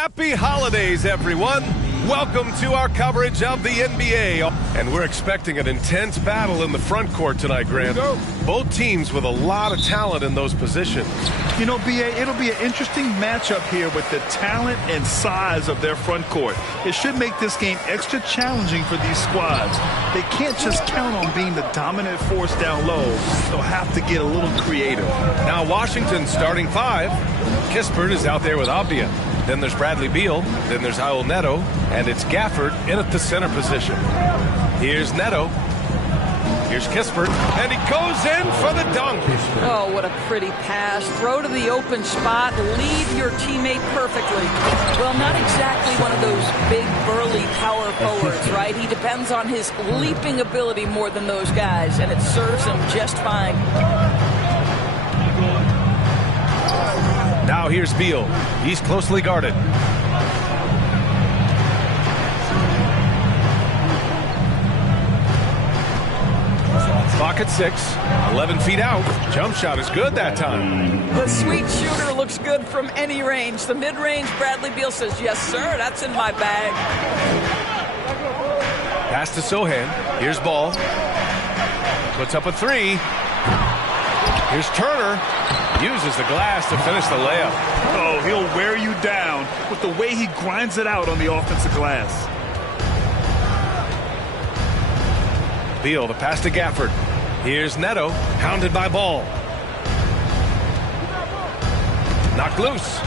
Happy holidays, everyone. Welcome to our coverage of the NBA. And we're expecting an intense battle in the front court tonight, Grant. Both teams with a lot of talent in those positions. You know, B.A., it'll be an interesting matchup here with the talent and size of their front court. It should make this game extra challenging for these squads. They can't just count on being the dominant force down low. They'll have to get a little creative. Now Washington's starting five. Kispert is out there with Avdija. Then there's Bradley Beal. Then there's Raul Neto. And it's Gafford in at the center position. Here's Neto. Here's Kispert. And he goes in for the dunk. Oh, what a pretty pass. Throw to the open spot. Lead your teammate perfectly. Well, not exactly one of those big, burly power forwards, right? He depends on his leaping ability more than those guys, and it serves him just fine. Now here's Beal. He's closely guarded. Clock at 6. 11 feet out. Jump shot is good that time. The sweet shooter looks good from any range. The mid-range, Bradley Beal says, yes, sir, that's in my bag. Pass to Sochan. Here's Ball. Puts up a three. Here's Turner. Uses the glass to finish the layup. Oh, he'll wear you down with the way he grinds it out on the offensive glass. Beal, the pass to Gafford. Here's Neto, hounded by Ball. Knocked loose.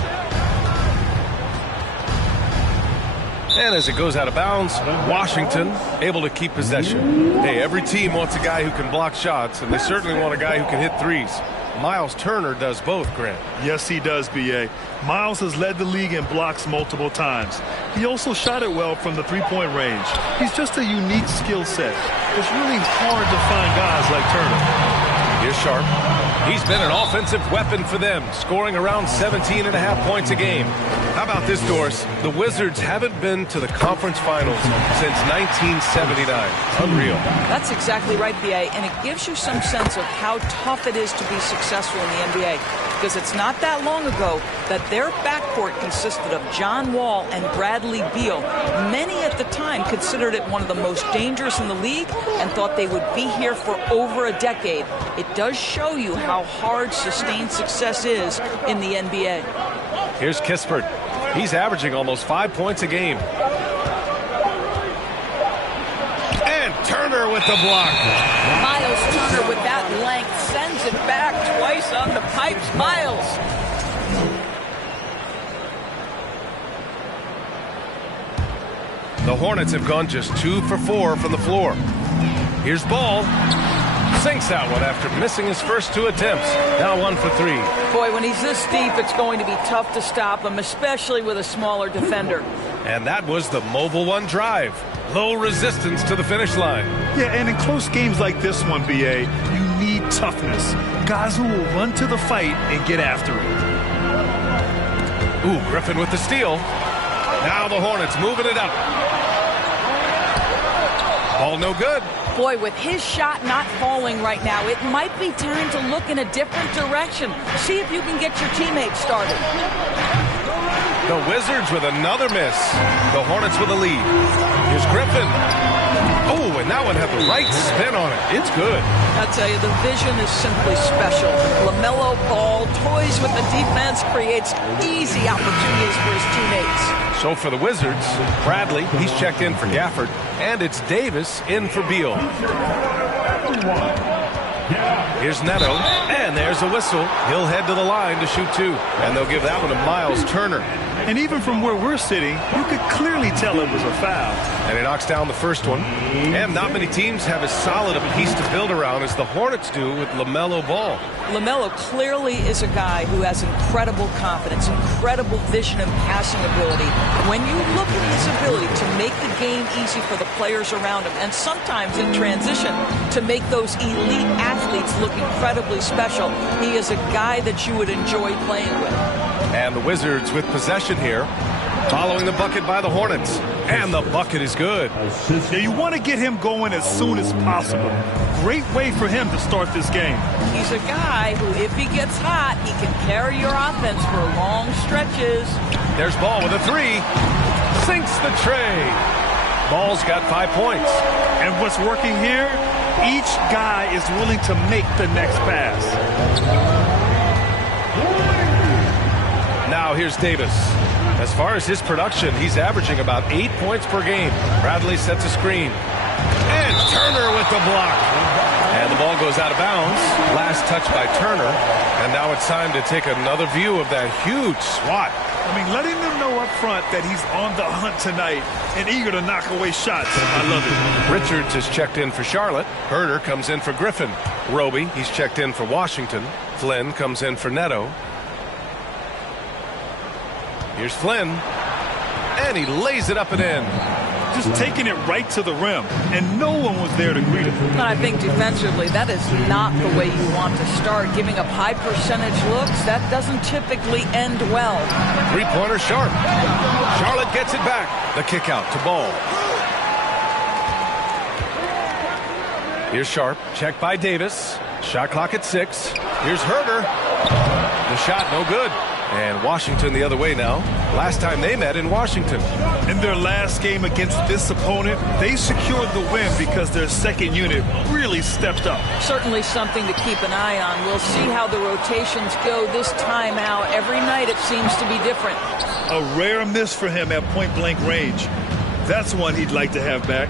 And as it goes out of bounds, Washington able to keep possession. Hey, every team wants a guy who can block shots, and they certainly want a guy who can hit threes. Miles Turner does both, Grant. Yes, he does, B.A. Miles has led the league in blocks multiple times. He also shot it well from the three-point range. He's just a unique skill set. It's really hard to find guys like Turner. Here's Sharp. He's been an offensive weapon for them, scoring around 17.5 points a game. How about this, Doris? The Wizards haven't been to the conference finals since 1979. Unreal. That's exactly right, B.A., and it gives you some sense of how tough it is to be successful in the NBA, because it's not that long ago that their backcourt consisted of John Wall and Bradley Beal. Many at the time considered it one of the most dangerous in the league and thought they would be here for over a decade. It does show you how hard sustained success is in the NBA. Here's Kispert. He's averaging almost 5 points a game. And Turner with the block. Miles Turner with that length sends it back twice on the pipes. Miles. The Hornets have gone just 2 for 4 from the floor. Here's Ball. Sinks that one after missing his first 2 attempts. Now 1 for 3. Boy, when he's this deep, it's going to be tough to stop him, especially with a smaller defender. And that was the Mobile One drive. Low resistance to the finish line. Yeah, and in close games like this one, B.A., you need toughness. Guys who will run to the fight and get after it. Ooh, Griffin with the steal. Now the Hornets moving it up. Ball no good. Boy, with his shot not falling right now, it might be time to look in a different direction. See if you can get your teammates started. The Wizards with another miss. The Hornets with a lead. Here's Griffin. Oh, and that one had the right spin on it. It's good. I tell you, the vision is simply special. LaMelo Ball toys with the defense, creates easy opportunities for his teammates. So for the Wizards, Bradley, he's checked in for Gafford, and it's Davis in for Beal. Here's Neto, and there's a whistle. He'll head to the line to shoot 2, and they'll give that one to Miles Turner. And even from where we're sitting, you could clearly tell it was a foul. And he knocks down the first one. And not many teams have as solid a piece to build around as the Hornets do with LaMelo Ball. LaMelo clearly is a guy who has incredible confidence, incredible vision and passing ability. When you look at his ability to make the game easy for the players around him, and sometimes in transition to make those elite athletes look incredibly special, he is a guy that you would enjoy playing with. And the Wizards with possession here, following the bucket by the Hornets. And the bucket is good. Yeah, you want to get him going as soon as possible. Great way for him to start this game. He's a guy who, if he gets hot, he can carry your offense for long stretches. There's Ball with a three. Sinks the tray. Ball's got 5 points. And what's working here? Each guy is willing to make the next pass. Now here's Davis. As far as his production, he's averaging about 8 points per game. Bradley sets a screen. And Turner with the block. And the ball goes out of bounds. Last touch by Turner. And now it's time to take another view of that huge swat. I mean, letting them know up front that he's on the hunt tonight and eager to knock away shots. I love it. Richards is checked in for Charlotte. Herder comes in for Griffin. Roby, he's checked in for Washington. Flynn comes in for Neto. Here's Flynn. And he lays it up and in. Just taking it right to the rim, and no one was there to greet him. And I think defensively, that is not the way you want to start. Giving up high percentage looks, that doesn't typically end well. Three-pointer Sharp. Charlotte gets it back. The kick out to Ball. Here's Sharp. Checked by Davis. Shot clock at 6. Here's Herder. The shot no good. And Washington the other way now. Last time they met in Washington. In their last game against this opponent, they secured the win because their second unit really stepped up. Certainly something to keep an eye on. We'll see how the rotations go this time out. Every night it seems to be different. A rare miss for him at point-blank range. That's one he'd like to have back.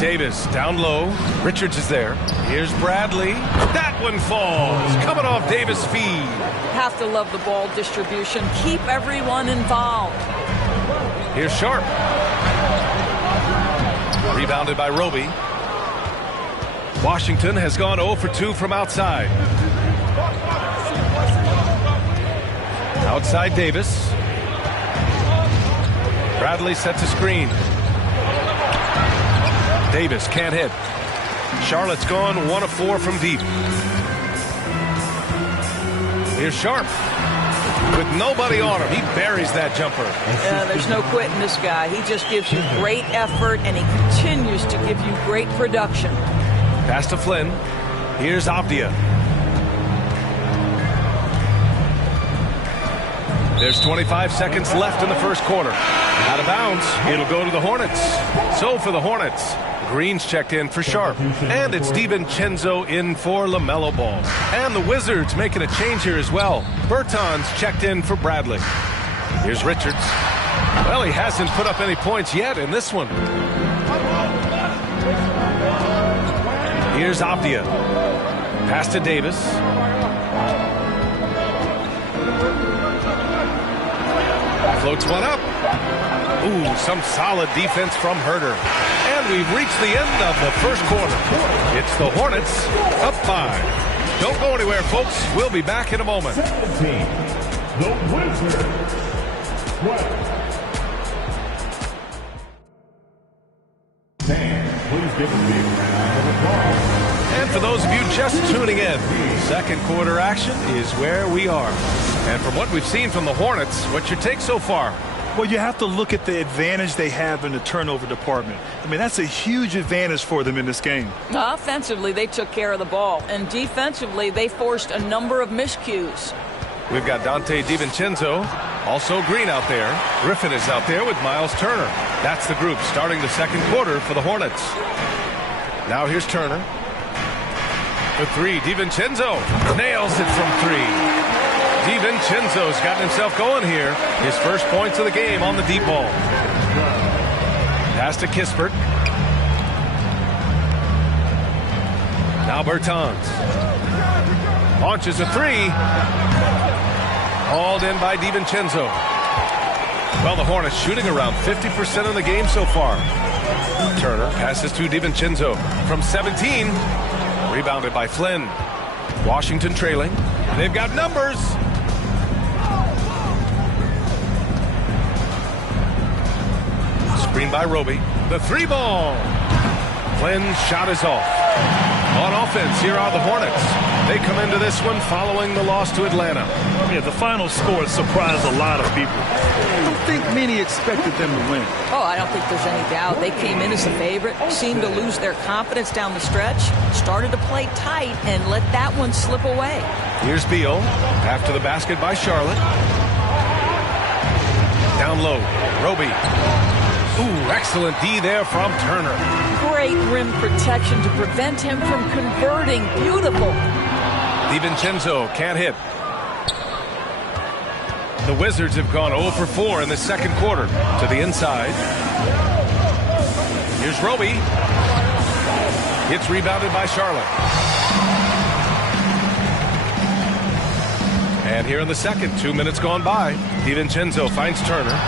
Davis down low. Richards is there. Here's Bradley. That one falls. Coming off Davis' feed. Have to love the ball distribution. Keep everyone involved. Here's Sharp. Rebounded by Roby. Washington has gone 0 for 2 from outside. Outside Davis. Bradley sets a screen. Davis can't hit. Charlotte's gone 1 of 4 from deep. Here's Sharp. With nobody on him, he buries that jumper. There's no quitting this guy. He just gives you great effort, and he continues to give you great production. Pass to Flynn. Here's Avdia. There's 25 seconds left in the first quarter. Out of bounds. It'll go to the Hornets. So for the Hornets, Green's checked in for Sharp. And it's DiVincenzo in for LaMelo Ball. And the Wizards making a change here as well. Bertans checked in for Bradley. Here's Richards. Well, he hasn't put up any points yet in this one. Here's Avdia. Pass to Davis. Floats one up. Ooh, some solid defense from Herder. And we've reached the end of the first quarter. It's the Hornets up 5. Don't go anywhere, folks. We'll be back in a moment. 17, the Wizards. 12. 10. Please give a big round of applause. And for those of you just tuning in, second quarter action is where we are. And from what we've seen from the Hornets, what's your take so far? Well, you have to look at the advantage they have in the turnover department. I mean, that's a huge advantage for them in this game. Offensively, they took care of the ball. And defensively, they forced a number of miscues. We've got Dante DiVincenzo, also Green out there. Griffin is out there with Miles Turner. That's the group starting the second quarter for the Hornets. Now here's Turner. The three, DiVincenzo nails it from 3. DiVincenzo's gotten himself going here. His first points of the game on the deep ball. Pass to Kispert. Now Bertans. Launches a 3. Hauled in by DiVincenzo. Well, the Hornets shooting around 50% of the game so far. Turner passes to DiVincenzo from 17. Rebounded by Flynn. Washington trailing. They've got numbers. Screen by Roby. The 3 ball. Flynn's shot is off. On offense, here are the Hornets. They come into this one following the loss to Atlanta. Yeah, the final score surprised a lot of people. I don't think many expected them to win. Oh, I don't think there's any doubt. They came in as a favorite, seemed to lose their confidence down the stretch, started to play tight, and let that one slip away. Here's Beal after the basket by Charlotte. Down low, Roby. Ooh, excellent D there from Turner. Great rim protection to prevent him from converting. Beautiful. DiVincenzo can't hit. The Wizards have gone 0 for 4 in the second quarter. To the inside. Here's Roby. Gets rebounded by Charlotte. And here in the second, 2 minutes gone by. DiVincenzo finds Turner.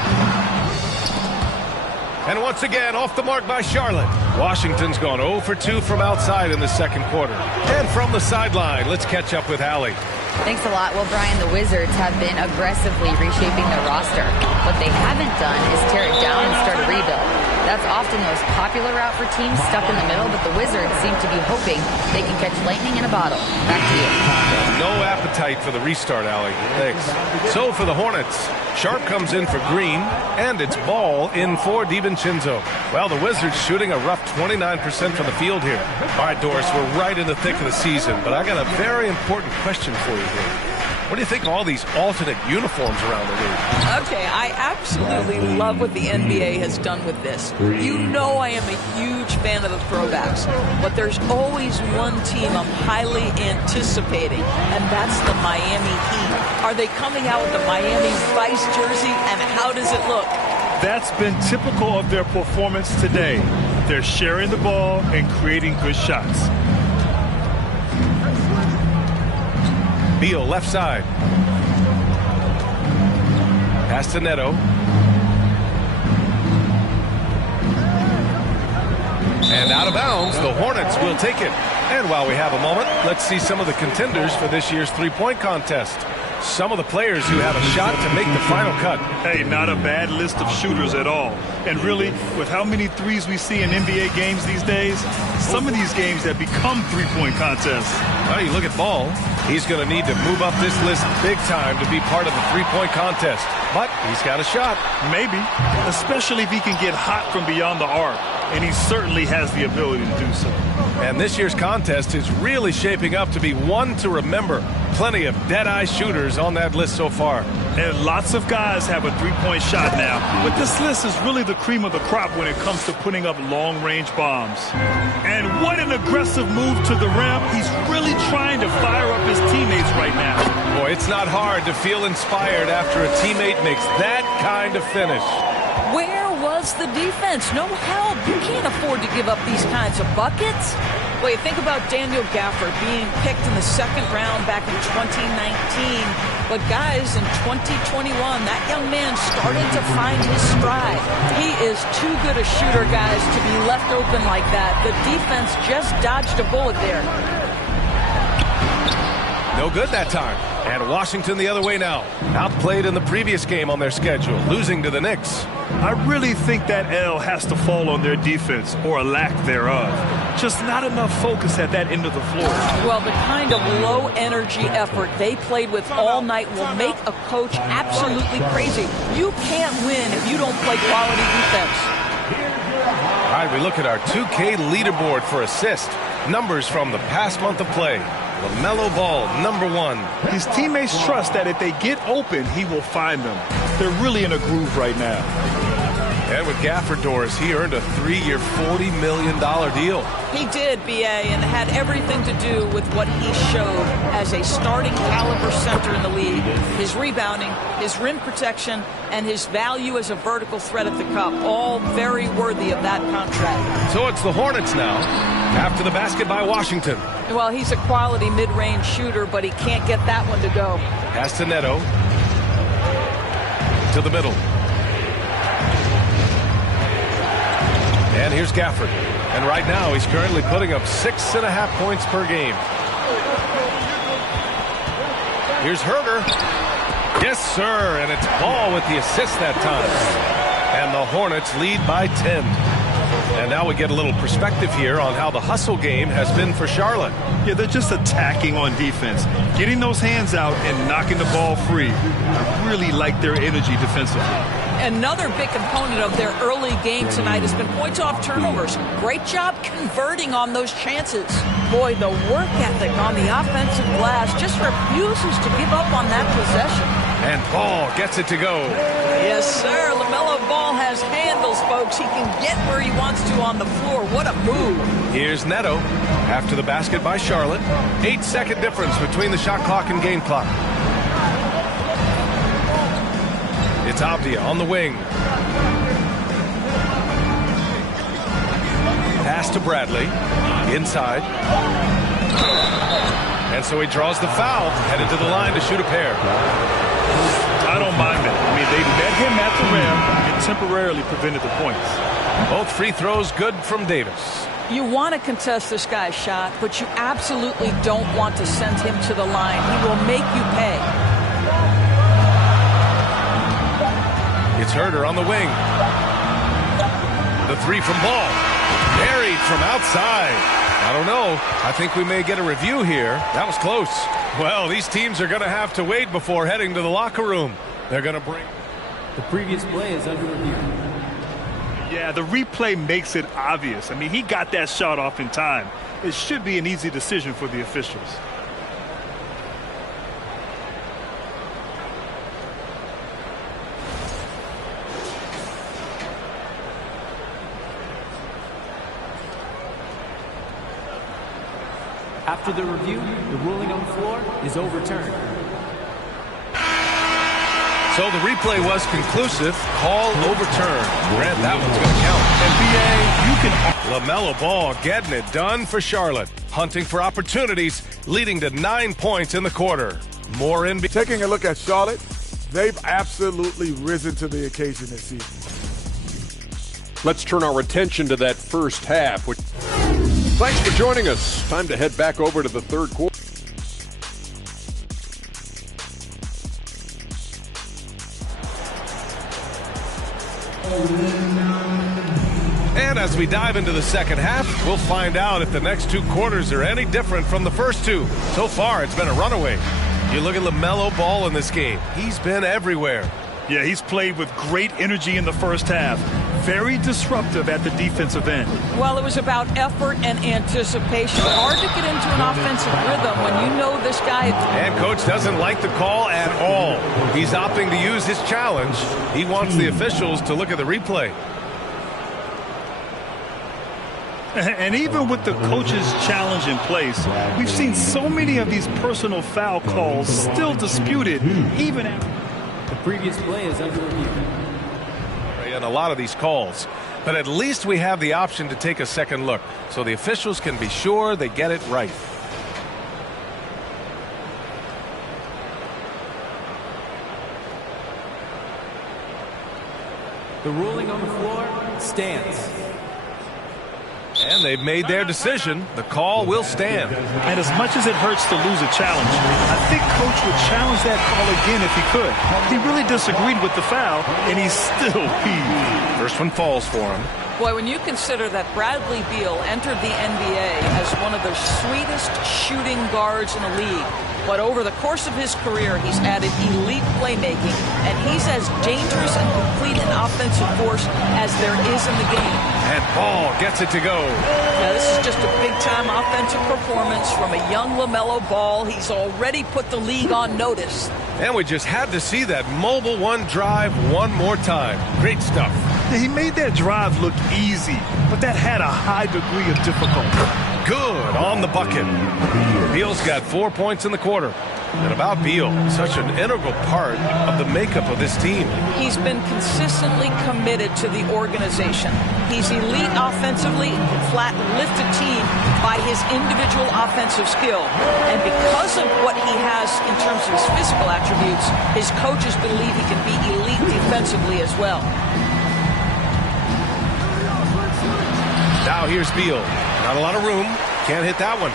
And once again, off the mark by Charlotte. Washington's gone 0 for 2 from outside in the second quarter. And from the sideline, let's catch up with Allie. Thanks a lot. Well, Brian, the Wizards have been aggressively reshaping their roster. What they haven't done is tear it down and start a rebuild. That's often the most popular route for teams stuck in the middle, but the Wizards seem to be hoping they can catch lightning in a bottle. Back to you. No appetite for the restart, Allie. Thanks. So for the Hornets, Sharp comes in for Green, and it's Ball in for DiVincenzo. Well, the Wizards shooting a rough 29% from the field here. All right, Doris, we're right in the thick of the season, but I got a very important question for you here. What do you think of all these alternate uniforms around the league? Okay, I absolutely love what the NBA has done with this. You know I am a huge fan of the throwbacks, but there's always one team I'm highly anticipating, and that's the Miami Heat. Are they coming out with the Miami Vice jersey, and how does it look? That's been typical of their performance today. They're sharing the ball and creating good shots. Beal left side. Pass to Neto. And out of bounds, the Hornets will take it. And while we have a moment, let's see some of the contenders for this year's three-point contest. Some of the players who have a shot to make the final cut. Hey, not a bad list of shooters at all. And really, with how many threes we see in NBA games these days, some of these games have become three-point contests. Well, you look at Ball. He's going to need to move up this list big time to be part of the three-point contest. But he's got a shot. Maybe, especially if he can get hot from beyond the arc. And he certainly has the ability to do so. And this year's contest is really shaping up to be one to remember. Plenty of dead-eye shooters on that list so far. And lots of guys have a three-point shot now. But this list is really the cream of the crop when it comes to putting up long-range bombs. And what an aggressive move to the rim. He's really trying to fire up his teammates right now. Boy, it's not hard to feel inspired after a teammate makes that kind of finish. Where was the defense? No help. You can't afford to give up these kinds of buckets. Wait, think about Daniel Gafford being picked in the second round back in 2019. But guys, in 2021, that young man started to find his stride. He is too good a shooter, guys, to be left open like that. The defense just dodged a bullet there. No good that time. And Washington the other way now. Outplayed in the previous game on their schedule, losing to the Knicks. I really think that L has to fall on their defense, or a lack thereof. Just not enough focus at that end of the floor. Well, the kind of low-energy effort they played with all night will make a coach absolutely crazy. You can't win if you don't play quality defense. All right, we look at our 2K leaderboard for assist. Numbers from the past month of play. LaMelo Ball, #1. His teammates trust that if they get open, he will find them. They're really in a groove right now. And with Gafford, Doris, he earned a 3-year, $40 million deal. He did, B.A., and had everything to do with what he showed as a starting caliber center in the league. His rebounding, his rim protection, and his value as a vertical threat at the cup, all very worthy of that contract. So it's the Hornets now, after the basket by Washington. Well, he's a quality mid-range shooter, but he can't get that one to go. Pass to Neto. To the middle. And here's Gafford. And right now, he's currently putting up 6.5 points per game. Here's Herter. Yes, sir. And it's Ball with the assist that time. And the Hornets lead by 10. And now we get a little perspective here on how the hustle game has been for Charlotte. Yeah, they're just attacking on defense, getting those hands out and knocking the ball free. I really like their energy defensively. Another big component of their early game tonight has been points off turnovers. Great job converting on those chances. Boy, the work ethic on the offensive glass just refuses to give up on that possession. And Ball gets it to go. Yes, sir. LaMelo Ball has handles, folks. He can get where he wants to on the floor. What a move. Here's Neto after the basket by Charlotte. 8-second difference between the shot clock and game clock. It's Avdia on the wing. Pass to Bradley. Inside. And so he draws the foul, headed to the line to shoot a pair. I don't mind that. I mean, they met him at the rim and temporarily prevented the points. Both free throws good from Davis. You want to contest this guy's shot, but you absolutely don't want to send him to the line. He will make you pay. It's Herder on the wing. The three from Ball. Buried from outside. I don't know. I think we may get a review here. That was close. Well, these teams are going to have to wait before heading to the locker room. They're going to bring... The previous play is under review. Yeah, the replay makes it obvious. I mean, he got that shot off in time. It should be an easy decision for the officials. After the review, the ruling on the floor is overturned. So the replay was conclusive. Call overturned. Grant, that one's going to count. NBA, you can... LaMelo Ball getting it done for Charlotte. Hunting for opportunities, leading to 9 points in the quarter. More NBA... Taking a look at Charlotte, they've absolutely risen to the occasion this season. Let's turn our attention to that first half. Thanks for joining us. Time to head back over to the third quarter. And as we dive into the second half, we'll find out if the next 2 quarters are any different from the first 2. So far, it's been a runaway. You look at LaMelo Ball in this game. He's been everywhere. Yeah, he's played with great energy in the first half. Very disruptive at the defensive end. Well, it was about effort and anticipation. Hard to get into an offensive rhythm when you know this guy. And coach doesn't like the call at all. He's opting to use his challenge. He wants the officials to look at the replay. And even with the coach's challenge in place, we've seen so many of these personal foul calls still disputed, even after. The previous play is under review. And a lot of these calls. But at least we have the option to take a second look, so the officials can be sure they get it right. The ruling on the floor stands. And they've made their decision. The call will stand. And as much as it hurts to lose a challenge, I think Coach would challenge that call again if he could. He really disagreed with the foul, and he's still peeved. First one falls for him. Boy, when you consider that Bradley Beal entered the NBA as one of the sweetest shooting guards in the league, but over the course of his career, he's added elite playmaking, and he's as dangerous and complete an offensive force as there is in the game. And Ball gets it to go. Now, this is just a big-time offensive performance from a young LaMelo Ball. He's already put the league on notice. And we just had to see that mobile one drive one more time. Great stuff. He made that drive look easy, but that had a high degree of difficulty. Good on the bucket. Beal's got 4 points in the quarter. And about Beal, such an integral part of the makeup of this team. He's been consistently committed to the organization. He's elite offensively and can flat lift a team by his individual offensive skill. And because of what he has in terms of his physical attributes, his coaches believe he can be elite defensively as well. Now here's Beal. Not a lot of room. Can't hit that one.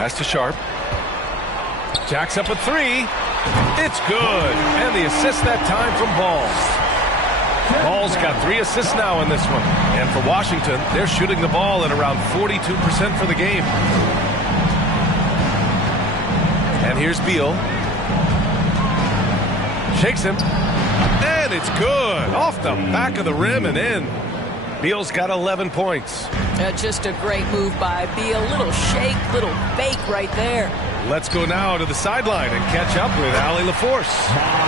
Pass to Sharp. Jacks up a 3. It's good. And the assist that time from Ball. Ball's got 3 assists now in this one. And for Washington, they're shooting the ball at around 42% for the game. And here's Beal. Shakes him. And it's good. Off the back of the rim and in. Beal's got 11 points. Just a great move by Beal. Little shake, little fake right there. Let's go now to the sideline and catch up with Allie LaForce.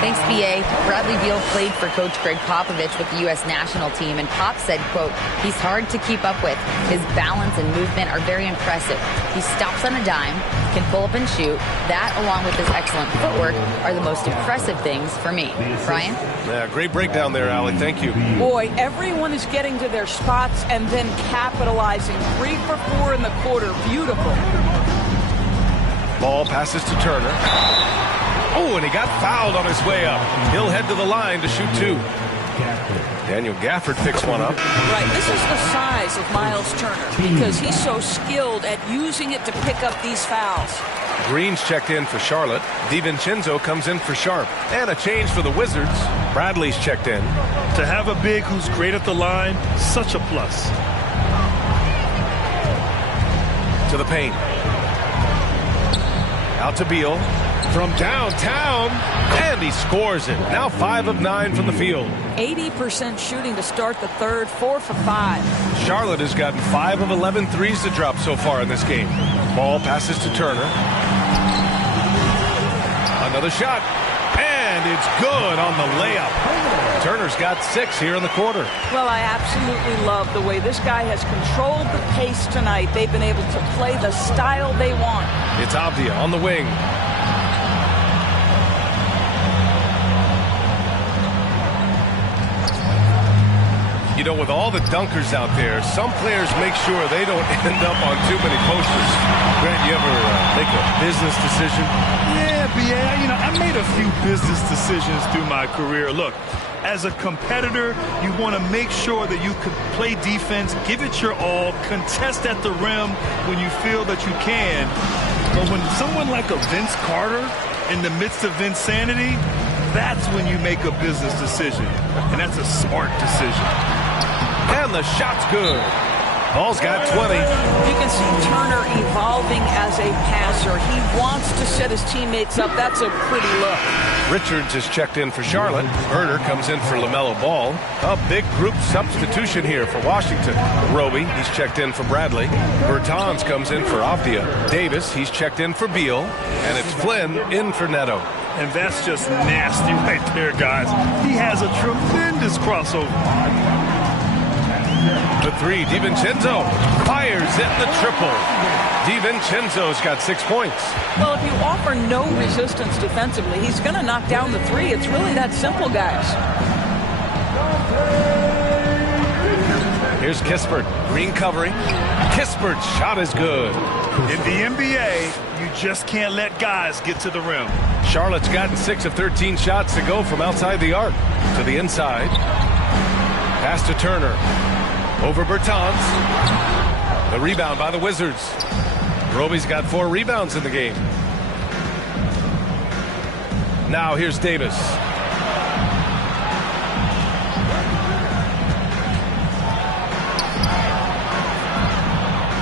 Thanks, B.A. Bradley Beal played for Coach Greg Popovich with the U.S. national team, and Pop said, quote, he's hard to keep up with. His balance and movement are very impressive. He stops on a dime, can pull up and shoot. That, along with his excellent footwork, are the most impressive things for me. Brian? Yeah, great breakdown there, Allie. Thank you. Boy, everyone is getting to their spots and then capitalizing. 3 for 4 in the quarter. Beautiful. Ball passes to Turner. Oh, and he got fouled on his way up. He'll head to the line to shoot 2. Daniel Gafford picks one up. Right, this is the size of Miles Turner because he's so skilled at using it to pick up these fouls. Green's checked in for Charlotte. DiVincenzo comes in for Sharp. And a change for the Wizards. Bradley's checked in. To have a big who's great at the line, such a plus. To the paint. Out to Beal. From downtown. And he scores it. Now 5 of 9 from the field. 80% shooting to start the third. 4 for 5. Charlotte has gotten 5 of 11 threes to drop so far in this game. Ball passes to Turner. Another shot. And it's good on the layup. Turner's got 6 here in the quarter. Well, I absolutely love the way this guy has controlled the pace tonight. They've been able to play the style they want. It's Avdia on the wing. You know, with all the dunkers out there, some players make sure they don't end up on too many posters. Grant, you ever make a business decision? Yeah, B.A., I made a few business decisions through my career. Look, as a competitor, you want to make sure that you can play defense, give it your all, contest at the rim when you feel that you can. But when someone like a Vince Carter in the midst of insanity, that's when you make a business decision. And that's a smart decision. And the shot's good. Ball's got 20. You can see Turner evolving as a passer. He wants to set his teammates up. That's a pretty look. Richards is checked in for Charlotte. Herder comes in for LaMelo Ball. A big group substitution here for Washington. Roby, he's checked in for Bradley. Bertans comes in for Avdia. Davis, he's checked in for Beal. And it's Flynn in for Neto. And that's just nasty right there, guys. He has a tremendous crossover. The 3, DiVincenzo fires it in the triple. DiVincenzo's got 6 points. Well, if you offer no resistance defensively, he's going to knock down the 3. It's really that simple, guys. Here's Kispert. Green covering. Kispert's shot is good. In the NBA, you just can't let guys get to the rim. Charlotte's gotten 6 of 13 shots to go from outside the arc. To the inside. Pass to Turner. Over Bertans. The rebound by the Wizards. Roby's got 4 rebounds in the game. Now here's Davis.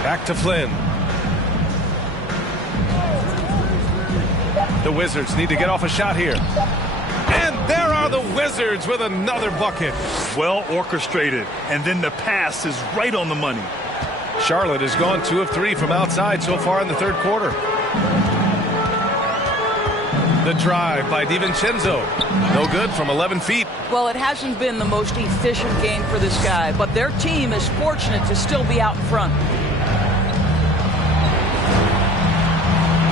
Back to Flynn. The Wizards need to get off a shot here. And there are the Wizards with another bucket. Well orchestrated. And then the pass is right on the money. Charlotte has gone 2 of 3 from outside so far in the third quarter. The drive by DiVincenzo. No good from 11 feet. Well, it hasn't been the most efficient game for this guy, but their team is fortunate to still be out in front.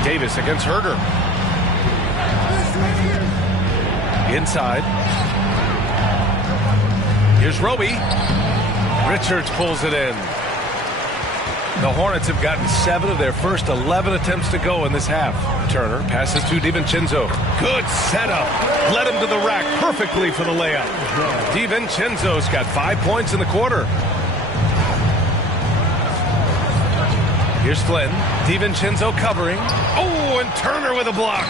Davis against Herder. Inside. Here's Roby. Richards pulls it in. The Hornets have gotten 7 of their first 11 attempts to go in this half. Turner passes to DiVincenzo. Good setup. Led him to the rack perfectly for the layup. DiVincenzo's got 5 points in the quarter. Here's Flynn. DiVincenzo covering. Oh, and Turner with a block.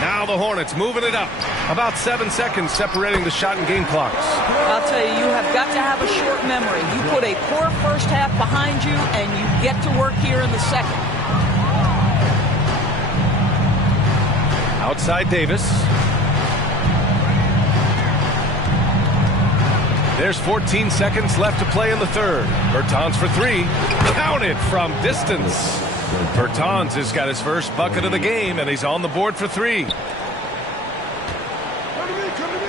Now the Hornets moving it up. About 7 seconds separating the shot and game clocks. I'll tell you, you have got to have a short memory. You put a poor first half behind you, and you get to work here in the second. Outside Davis. There's 14 seconds left to play in the third. Bertans for three. Counted from distance. Bertans has got his first bucket of the game, and he's on the board for three.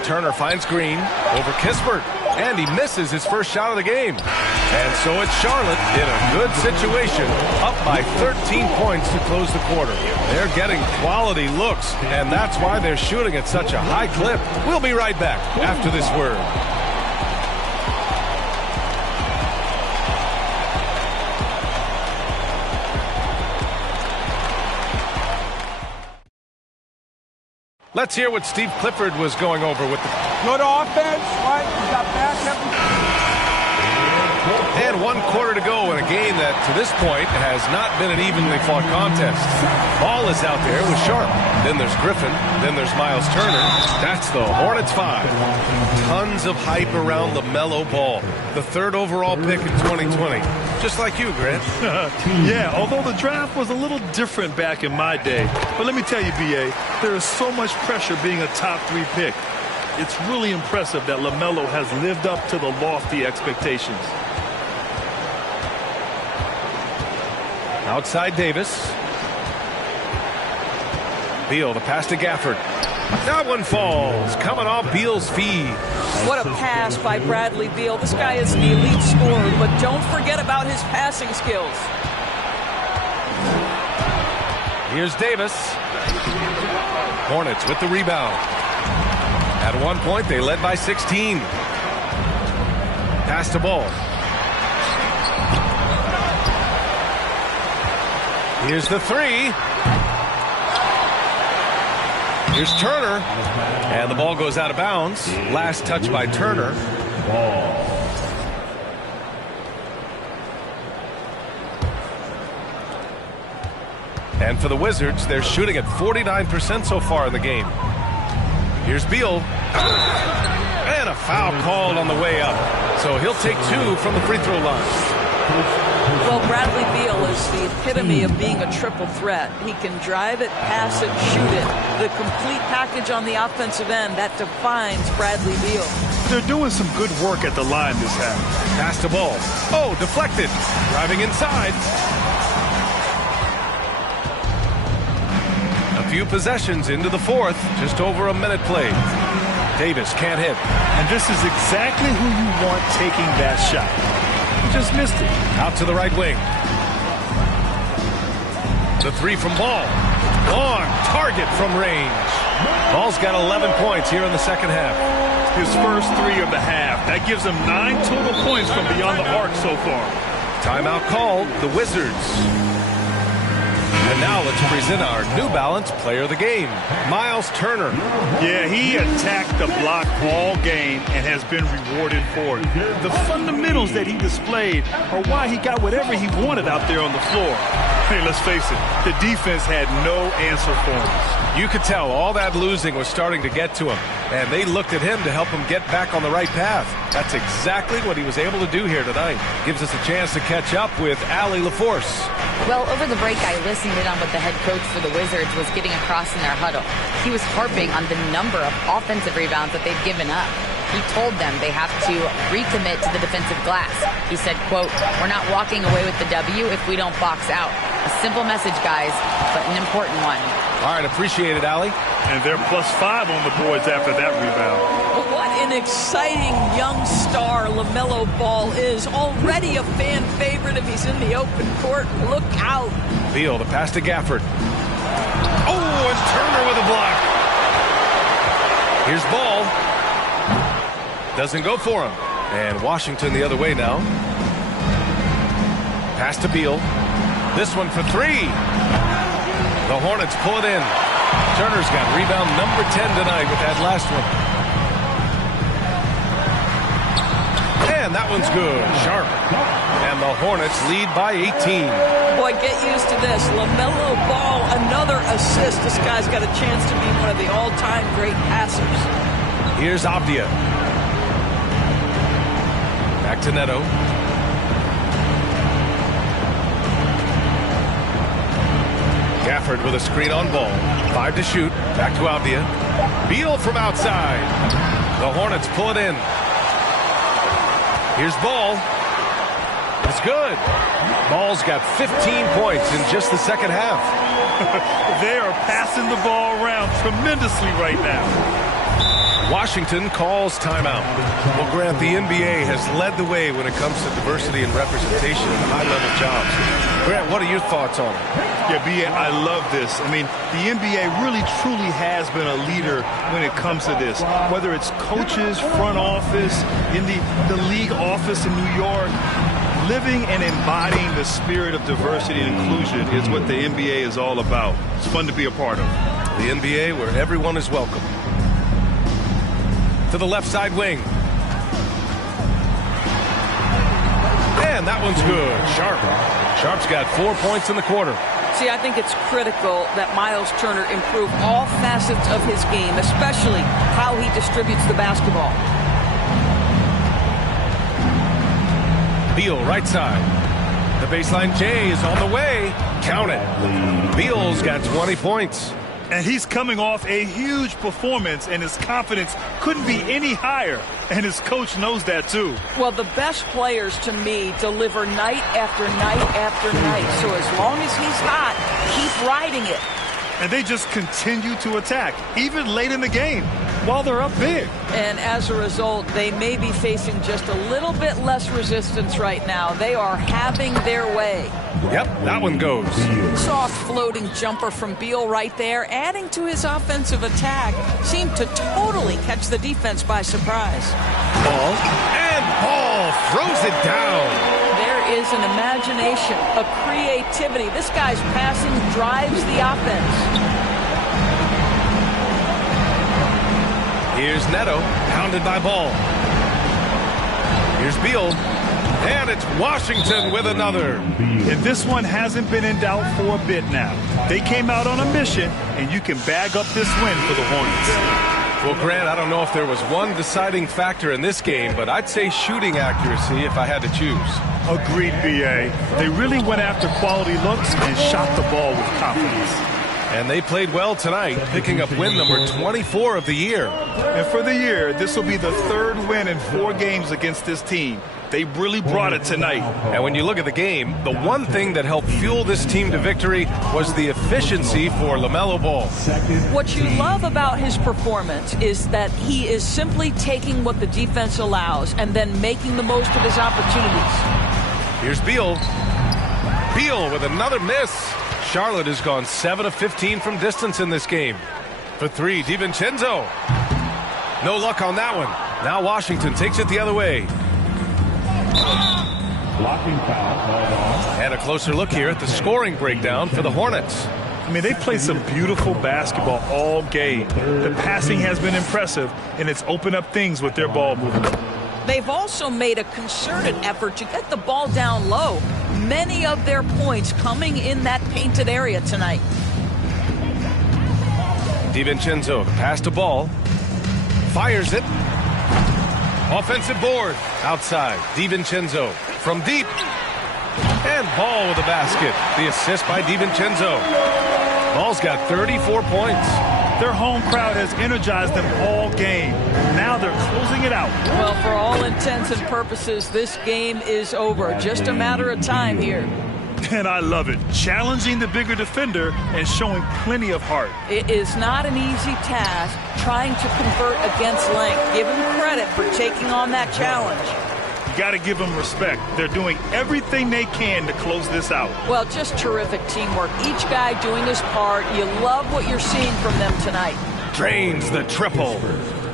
Turner finds Green over Kispert, and he misses his first shot of the game. And so it's Charlotte in a good situation, up by 13 points to close the quarter. They're getting quality looks, and that's why they're shooting at such a high clip. We'll be right back after this word. Let's hear what Steve Clifford was going over with the Good offense, right? You got backup. And 1 quarter to go in a game that, to this point, has not been an evenly fought contest. Ball is out there with Sharp. Then there's Griffin. Then there's Miles Turner. That's the Hornets 5. Tons of hype around LaMelo Ball, the 3rd overall pick in 2020. Just like you, Grant. Yeah, although the draft was a little different back in my day. But let me tell you, B.A., there is so much pressure being a top 3 pick. It's really impressive that LaMelo has lived up to the lofty expectations. Outside Davis. Beal, the pass to Gafford. That one falls, coming off Beal's feed. What a pass by Bradley Beal. This guy is an elite scorer, but don't forget about his passing skills. Here's Davis. Hornets with the rebound. At one point, they led by 16. Pass to Ball. Here's the three. Here's Turner. And the ball goes out of bounds. Last touch by Turner. And for the Wizards, they're shooting at 49% so far in the game. Here's Beal. And a foul called on the way up. So he'll take 2 from the free throw line. Well, Bradley Beal is the epitome of being a triple threat. He can drive it, pass it, shoot it. The complete package on the offensive end, that defines Bradley Beal. They're doing some good work at the line this half. Pass to Ball. Oh, deflected. Driving inside. A few possessions into the fourth. Just over a minute played. Davis can't hit. And this is exactly who you want taking that shot. He just missed it. Out to the right wing. The three from Ball. Long target from range. Ball's got 11 points here in the second half. His first 3 of the half. That gives him 9 total points from beyond the arc so far. Timeout called, the Wizards. And now let's present our New Balance player of the game, Miles Turner. Yeah, he attacked the block all game and has been rewarded for it. The fundamentals that he displayed are why he got whatever he wanted out there on the floor. Hey, let's face it, the defense had no answer for him. You could tell all that losing was starting to get to him, and they looked at him to help him get back on the right path. That's exactly what he was able to do here tonight. Gives us a chance to catch up with Allie LaForce. Well, over the break, I listened in on what the head coach for the Wizards was getting across in their huddle. He was harping on the number of offensive rebounds that they've given up. He told them they have to recommit to the defensive glass. He said, quote, "We're not walking away with the W if we don't box out." A simple message, guys, but an important one. All right, appreciate it, Allie. And they're +5 on the boards after that rebound. What an exciting young star LaMelo Ball is. Already a fan favorite if he's in the open court. Look out. Beal, the pass to Gafford. Oh, and Turner with a block. Here's Ball. Doesn't go for him. And Washington the other way now. Pass to Beal. This one for 3. The Hornets pull it in. Turner's got rebound number 10 tonight with that last one. And And that one's good. Sharp. And the Hornets lead by 18. Boy, get used to this. LaMelo Ball, another assist. This guy's got a chance to be one of the all-time great passers. Here's Avdia. Back to Neto. Gafford with a screen on Ball. 5 to shoot. Back to Avdia. Beal from outside. The Hornets pull it in. Here's Ball. It's good. Ball's got 15 points in just the second half. They are passing the ball around tremendously right now. Washington calls timeout. Well, Grant, the NBA has led the way when it comes to diversity and representation in high-level jobs. Grant, what are your thoughts on it? Yeah, B.A., I love this. I mean, the NBA really, truly has been a leader when it comes to this. Whether it's coaches, front office, in the league office in New York, living and embodying the spirit of diversity and inclusion is what the NBA is all about. It's fun to be a part of. The NBA where everyone is welcome. To the left side wing. And that one's good. Sharp. Sharp's got 4 points in the quarter. See, I think it's critical that Miles Turner improve all facets of his game, especially how he distributes the basketball. Beal, right side. The baseline J is on the way. Count it. Beal's got 20 points. And he's coming off a huge performance, and his confidence couldn't be any higher. And his coach knows that, too. Well, the best players, to me, deliver night after night after night. So as long as he's hot, keep riding it. And they just continue to attack, even late in the game, while they're up big. And as a result, they may be facing just a little bit less resistance right now. They are having their way. Yep, that one goes. Soft floating jumper from Beal right there, adding to his offensive attack. Seemed to totally catch the defense by surprise. Ball, and Ball throws it down. There is an imagination, a creativity. This guy's passing drives the offense. Here's Neto, pounded by Ball. Here's Beal. And it's Washington with another. And this one hasn't been in doubt for a bit now. They came out on a mission, and you can bag up this win for the Hornets. Well, Grant, I don't know if there was one deciding factor in this game, but I'd say shooting accuracy if I had to choose. Agreed, B.A. They really went after quality looks and shot the ball with confidence. And they played well tonight, picking up win number 24 of the year. And for the year, this will be the third win in 4 games against this team. They really brought it tonight. And when you look at the game, the one thing that helped fuel this team to victory was the efficiency for LaMelo Ball. What you love about his performance is that he is simply taking what the defense allows and then making the most of his opportunities. Here's Beal. Beal with another miss. Charlotte has gone 7 of 15 from distance in this game. For 3, DiVincenzo. No luck on that one. Now Washington takes it the other way. Blocking foul called on. And a closer look here at the scoring breakdown for the Hornets. I mean, they played some beautiful basketball all game. The passing has been impressive, and it's opened up things with their ball movement. They've also made a concerted effort to get the ball down low. Many of their points coming in that painted area tonight. DiVincenzo, the pass to Ball. Fires it. Offensive board. Outside. DiVincenzo from deep. And Ball with the basket. The assist by DiVincenzo. Ball's got 34 points. Their home crowd has energized them all game. Now they're closing it out. Well, for all intents and purposes, this game is over. Just a matter of time here. And I love it. Challenging the bigger defender and showing plenty of heart. It is not an easy task trying to convert against length. Give him credit for taking on that challenge. You got to give them respect. They're doing everything they can to close this out. Well, just terrific teamwork. Each guy doing his part. You love what you're seeing from them tonight. Drains the triple.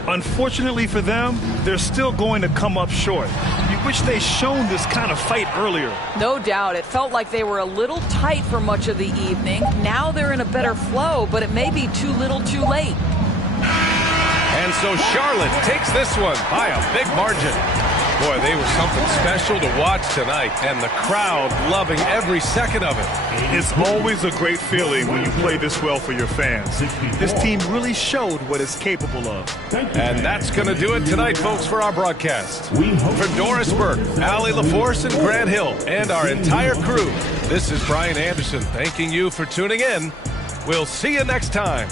Unfortunately for them, they're still going to come up short. You wish they'd shown this kind of fight earlier. No doubt. It felt like they were a little tight for much of the evening. Now they're in a better flow, but it may be too little too late. And so Charlotte takes this one by a big margin. Boy, they were something special to watch tonight, and the crowd loving every second of it. It's always a great feeling when you play this well for your fans. This team really showed what it's capable of. And that's going to do it tonight, folks, for our broadcast. For Doris Burke, Allie LaForce, and Grant Hill, and our entire crew, this is Brian Anderson thanking you for tuning in. We'll see you next time.